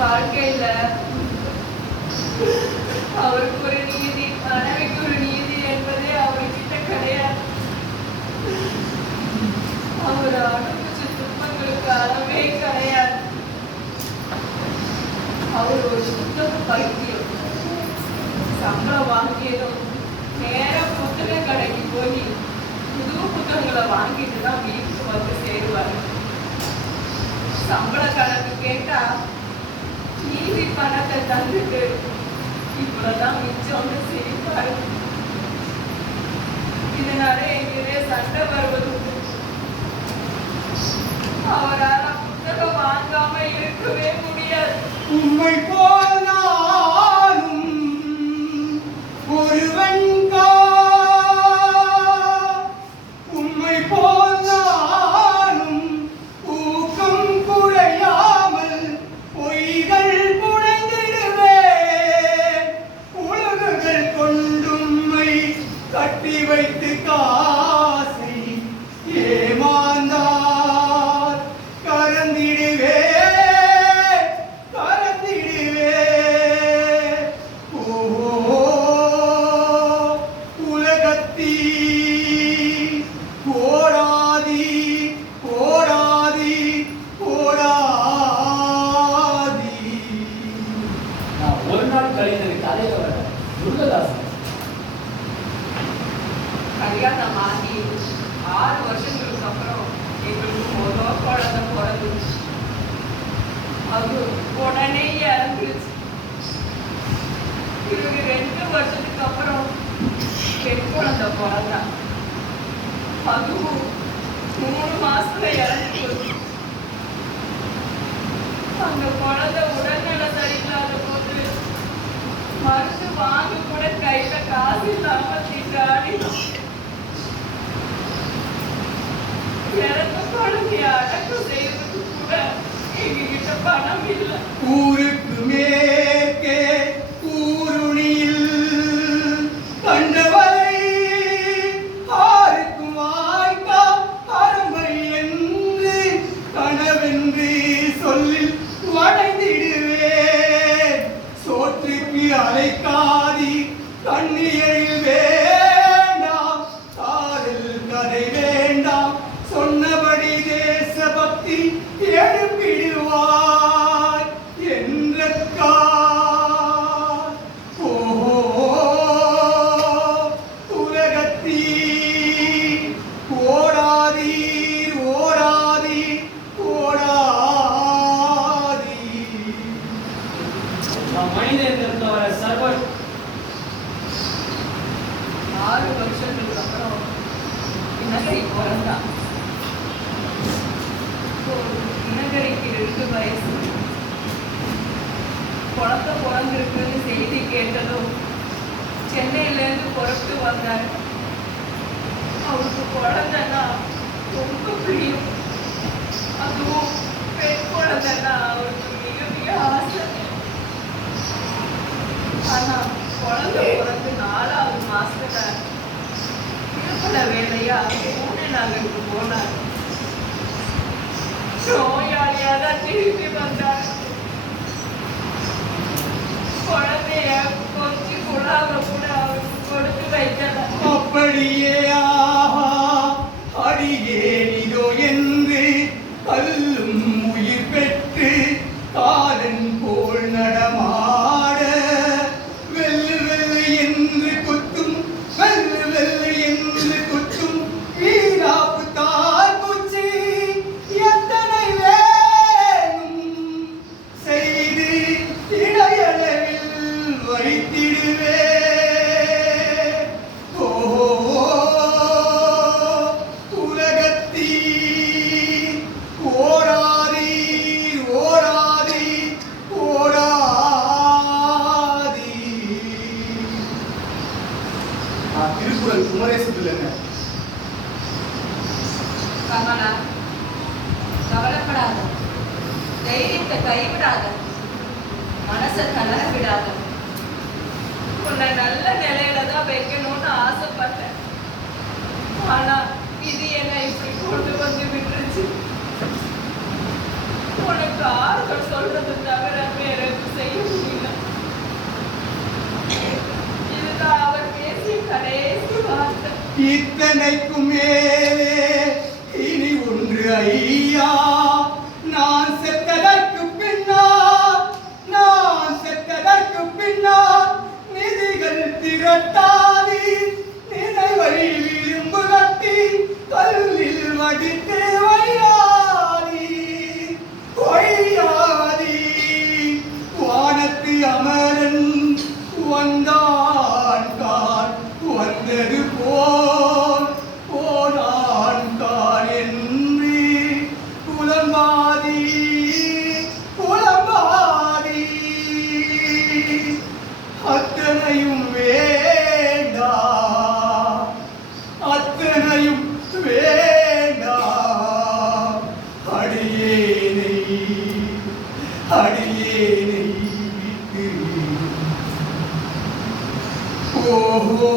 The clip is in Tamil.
வாழ்க்கையில அவருக்கு ஒரு நீதி மனைவிக்கு ஒரு நீதி என்பதே அவர்கிட்ட கிடையாது. அவர் அனுபவிச்ச துன்பங்களுக்கு அளவே கிடையாது. அவர் ஒரு சுத்த பைத்தியம். சம்பளம் வாங்கியதும் நேரம் புத்தக கடைக்கு போய் புது புத்தகங்களை வாங்கிட்டு தான் வீட்டுக்கு வந்து பணத்தை தந்துட்டு இவ்வளவுதான் மிச்சம்னு சிரிப்பாரு. இதனால எங்கிட்டே சண்டை வருவது அவரால் புத்தகம் வாங்காம இருக்கவே முடியாது. உண்மை போ கட்டி வைத்து காசை ஏமாந்தார். கரந்திடுவே கரந்திடுவே. ஓ உலகத்தீ போடாதி போடாதி போடாதி நான் ஒரு நாள் கழிந்தது கதையில வர துர்கதாசன் கல்யாணம் ஆகி ஆறு வருஷங்களுக்கு அப்புறம் எங்களுக்கு முதல் குழந்தை பிறந்துச்சு அது உடனே இறந்துருச்சு இவங்க ரெண்டு வருஷத்துக்கு அப்புறம் பெண் குழந்தை பிறந்தா அதுவும் மூணு மாசத்துல இறந்து ஊருக்கு மேற்கே ஊருணியில் கண்டவரை ஆருக்கும் வாய்க்கா அருமை என்று கனவென்று சொல்லில் இனகரி பிறந்தா இனகரிக்கு ரெண்டு வயசு குழந்தை பிறந்திருக்குன்னு செய்தி கேட்டதும் சென்னையிலேருந்து புறப்பட்டு வந்தார் அவருக்கு குழந்தைன்னா ரொம்ப பிரியம் அதுவும் பெண் குழந்தைன்னா அவருக்கு மிக மிக ஆசை குழந்தை திருப்பட வேலையா? பூனே நகருக்கு போனார். நோயாளியா திரும்பி வந்தார். குழந்தைய திருக்குறள் குமரேசத்தில் என்ன கமலா கவலைப்படாத. தைரியத்தை கைவிடாத. மனசை தளர விடாத உன்னை நல்ல நிலையில தான் வைக்கணும்னு ஆசைப்பட்டேன். ஆனா இது என்ன இப்படி கொண்டு வந்து விட்டுருச்சு. உனக்கு ஆறுதல் சொல்றது தவிர வேற செய்ய முடியல. இதுதான் அவர் பேசிய கடைசி வார்த்தை. இத்தனைக்குமே போல் போனான் தான் என்று புலம்பாதி புலம்பாதி. அத்தனையும் வேண்டாம் அத்தனையும் வேண்டாம் அடியேனை அடியேனை விட்டு. ஓஹோ!